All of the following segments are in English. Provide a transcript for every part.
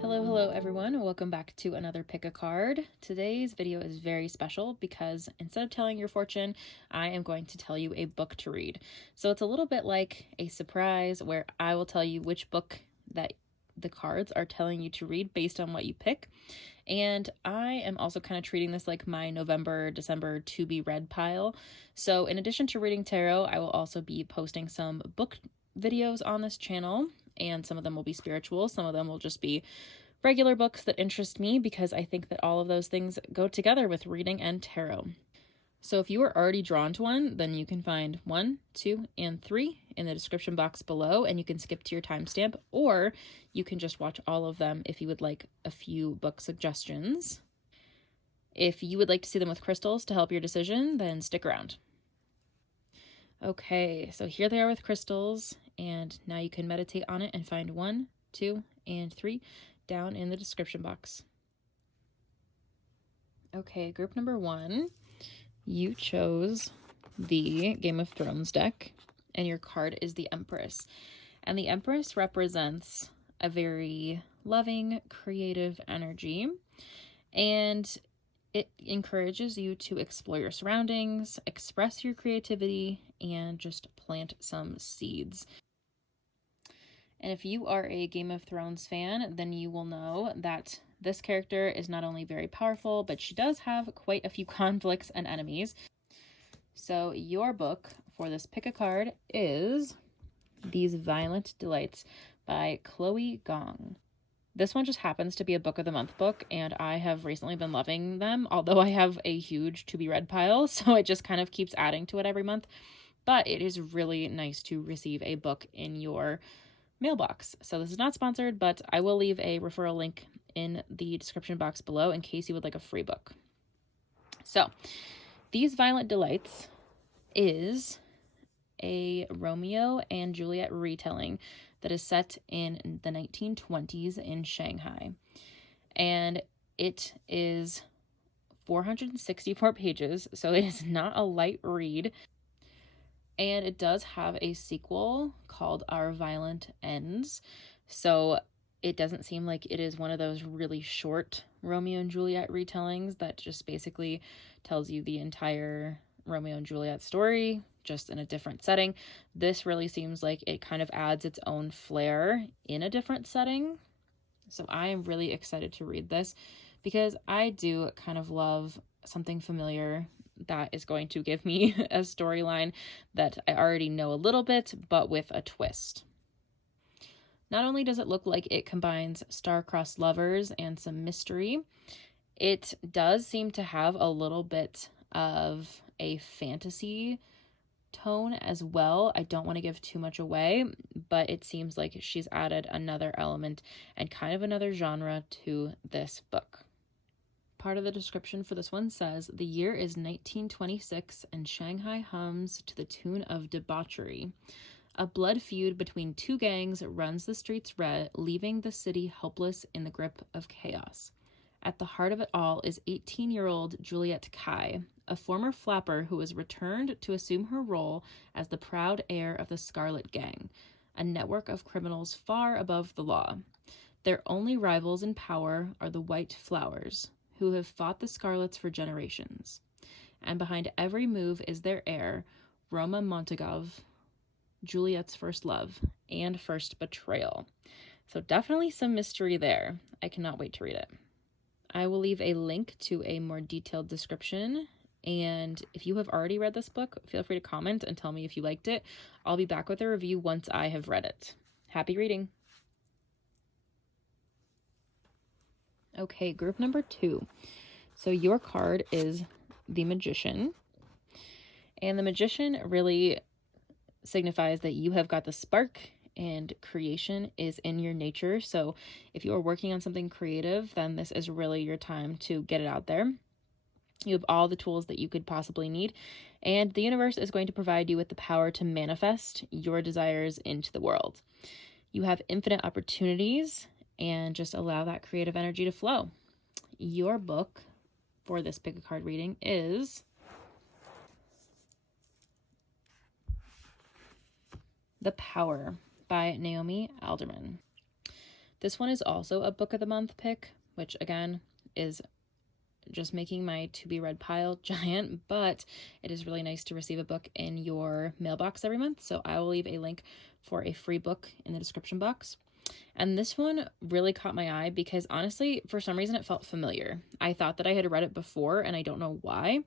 Hello everyone, welcome back to another Pick a Card. Today's video is very special because instead of telling your fortune, I am going to tell you a book to read. So it's a little bit like a surprise where I will tell you which book that the cards are telling you to read based on what you pick. And I am also kind of treating this like my November, December to be read pile. So in addition to reading tarot, I will also be posting some book videos on this channel, and some of them will be spiritual, some of them will just be regular books that interest me because I think that all of those things go together with reading and tarot. So if you are already drawn to one, then you can find 1, 2, and 3 in the description box below, and you can skip to your timestamp, or you can just watch all of them if you would like a few book suggestions. If you would like to see them with crystals to help your decision, then stick around. Okay, so here they are with crystals, and now you can meditate on it and find 1, 2, and 3 down in the description box. Okay, group number 1, you chose the Game of Thrones deck, and your card is the Empress. And the Empress represents a very loving, creative energy, and it encourages you to explore your surroundings, express your creativity, and just plant some seeds. And if you are a Game of Thrones fan, then you will know that this character is not only very powerful, but she does have quite a few conflicts and enemies. So your book for this pick a card is Theseviolentdelights by Chloe Gong. This one just happens to be a book of the month book, and I have recently been loving them, although I have a huge to be read pile, so it just kind of keeps adding to it every month. But it is really nice to receive a book in your mailbox. So this is not sponsored, but I will leave a referral link in the description box below in case you would like a free book. So These Violent Delights is a Romeo and Juliet retelling that is set in the 1920s in Shanghai. And it is 464 pages, so it is not a light read. And it does have a sequel called Our Violent Ends. So it doesn't seem like it is one of those really short Romeo and Juliet retellings that just basically tells you the entire Romeo and Juliet story, just in a different setting. This really seems like it kind of adds its own flair in a different setting. So I am really excited to read this because I do kind of love something familiar that is going to give me a storyline that I already know a little bit, but with a twist. Not only does it look like it combines star-crossed lovers and some mystery, it does seem to have a little bit of a fantasy tone as well. I don't want to give too much away, but it seems like she's added another element and kind of another genre to this book. Part of the description for this one says, the year is 1926 and Shanghai hums to the tune of debauchery. A blood feud between two gangs runs the streets red, leaving the city helpless in the grip of chaos. At the heart of it all is 18-year-old Juliet Kai, a former flapper who has returned to assume her role as the proud heir of the Scarlet Gang, a network of criminals far above the law. Their only rivals in power are the White Flowers, who have fought the Scarlets for generations. And behind every move is their heir, Roma Montagov, Juliet's first love and first betrayal. So definitely some mystery there. I cannot wait to read it. I will leave a link to a more detailed description, and if you have already read this book, feel free to comment and tell me if you liked it. I'll be back with a review once I have read it. Happy reading! Okay, group number 2. So your card is the Magician, and the Magician really signifies that you have got the spark and creation is in your nature. So if you are working on something creative, then this is really your time to get it out there. You have all the tools that you could possibly need, and the universe is going to provide you with the power to manifest your desires into the world. You have infinite opportunities, and just allow that creative energy to flow. Your book for this pick a card reading is The Power by Naomi Alderman. This one is also a book of the month pick, which again is just making my to be read pile giant, but it is really nice to receive a book in your mailbox every month. So I will leave a link for a free book in the description box. And this one really caught my eye because honestly, for some reason, it felt familiar. I thought that I had read it before and I don't know why.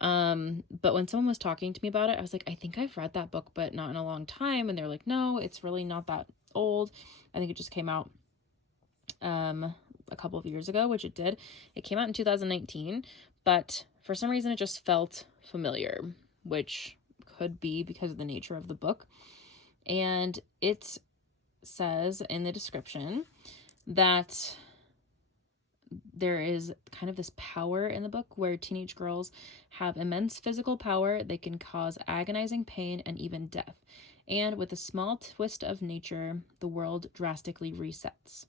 But when someone was talking to me about it, I was like, I think I've read that book, but not in a long time. And they're like, no, it's really not that old. I think it just came out a couple of years ago, which it did. It came out in 2019, but for some reason it just felt familiar, which could be because of the nature of the book. And it says in the description that there is kind of this power in the book where teenage girls have immense physical power. They can cause agonizing pain and even death. And with a small twist of nature, the world drastically resets.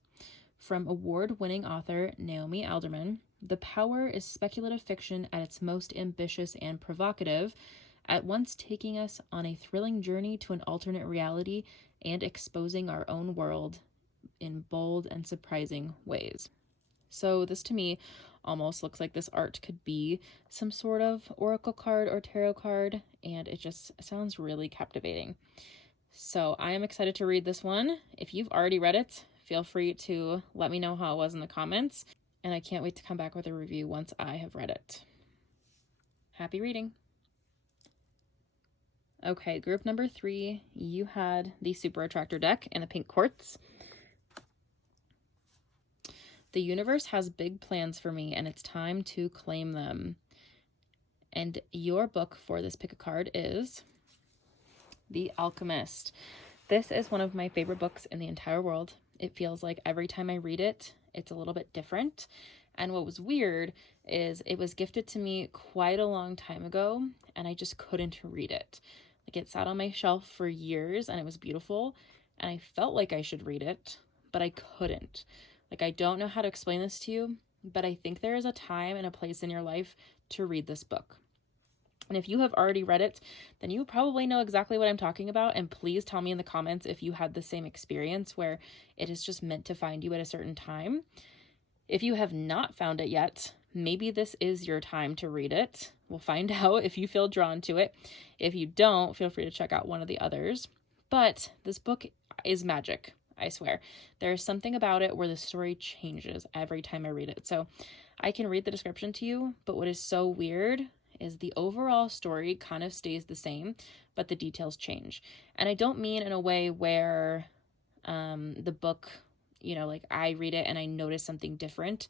From award-winning author Naomi Alderman, The Power is speculative fiction at its most ambitious and provocative, at once taking us on a thrilling journey to an alternate reality and exposing our own world in bold and surprising ways. So this to me almost looks like this art could be some sort of oracle card or tarot card, and it just sounds really captivating. So I am excited to read this one. If you've already read it, feel free to let me know how it was in the comments, and I can't wait to come back with a review once I have read it. Happy reading. Okay, group number 3, you had the Super Attractor deck and the pink quartz. The universe has big plans for me, and it's time to claim them. And your book for this pick a card is The Alchemist. This is one of my favorite books in the entire world. It feels like every time I read it, it's a little bit different. And what was weird is it was gifted to me quite a long time ago, and I just couldn't read it. Like, it sat on my shelf for years, and it was beautiful, and I felt like I should read it, but I couldn't. Like, I don't know how to explain this to you, but I think there is a time and a place in your life to read this book. And if you have already read it, then you probably know exactly what I'm talking about. And please tell me in the comments if you had the same experience where it is just meant to find you at a certain time. If you have not found it yet, maybe this is your time to read it. We'll find out if you feel drawn to it. If you don't, feel free to check out one of the others. But this book is magic, I swear. There's something about it where the story changes every time I read it. So I can read the description to you, but what is so weird is the overall story kind of stays the same, but the details change. And I don't mean in a way where the book, like I read it and I notice something different.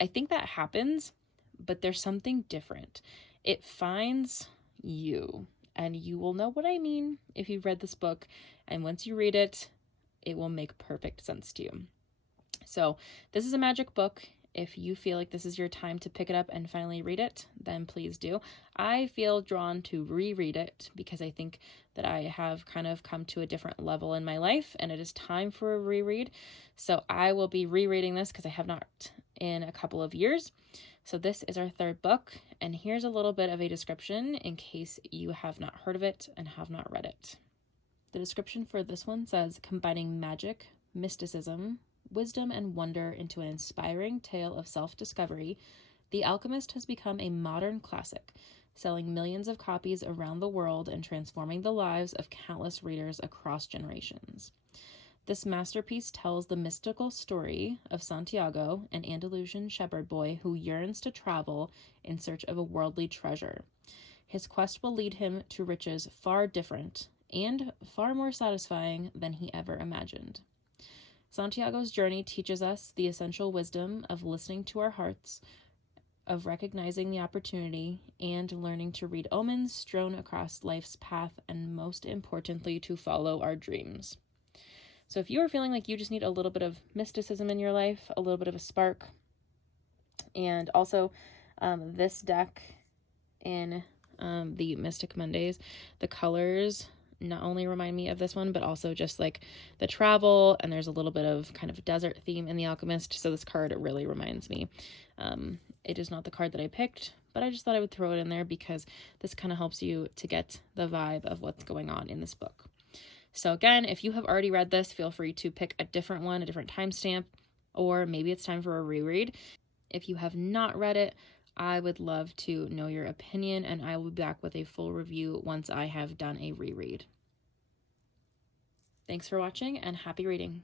I think that happens, but there's something different. It finds you, and you will know what I mean if you've read this book. And once you read it, it will make perfect sense to you. So this is a magic book. If you feel like this is your time to pick it up and finally read it, then please do. I feel drawn to reread it because I think that I have kind of come to a different level in my life and it is time for a reread. So I will be rereading this because I have not in a couple of years. So this is our 3rd book, and here's a little bit of a description in case you have not heard of it and have not read it. The description for this one says, combining magic, mysticism, wisdom, and wonder into an inspiring tale of self-discovery, The Alchemist has become a modern classic, selling millions of copies around the world and transforming the lives of countless readers across generations. This masterpiece tells the mystical story of Santiago, an Andalusian shepherd boy who yearns to travel in search of a worldly treasure. His quest will lead him to riches far different and far more satisfying than he ever imagined. Santiago's journey teaches us the essential wisdom of listening to our hearts, of recognizing the opportunity, and learning to read omens strewn across life's path, and most importantly, to follow our dreams. So if you are feeling like you just need a little bit of mysticism in your life, a little bit of a spark, and also this deck in the Mystic Mondays, the colors not only remind me of this one, but also just like the travel, and there's a little bit of kind of desert theme in The Alchemist, so this card really reminds me. It is not the card that I picked, but I just thought I would throw it in there because this kind of helps you to get the vibe of what's going on in this book. So again, if you have already read this, feel free to pick a different one, a different timestamp, or maybe it's time for a reread. If you have not read it, I would love to know your opinion, and I will be back with a full review once I have done a reread. Thanks for watching, and happy reading.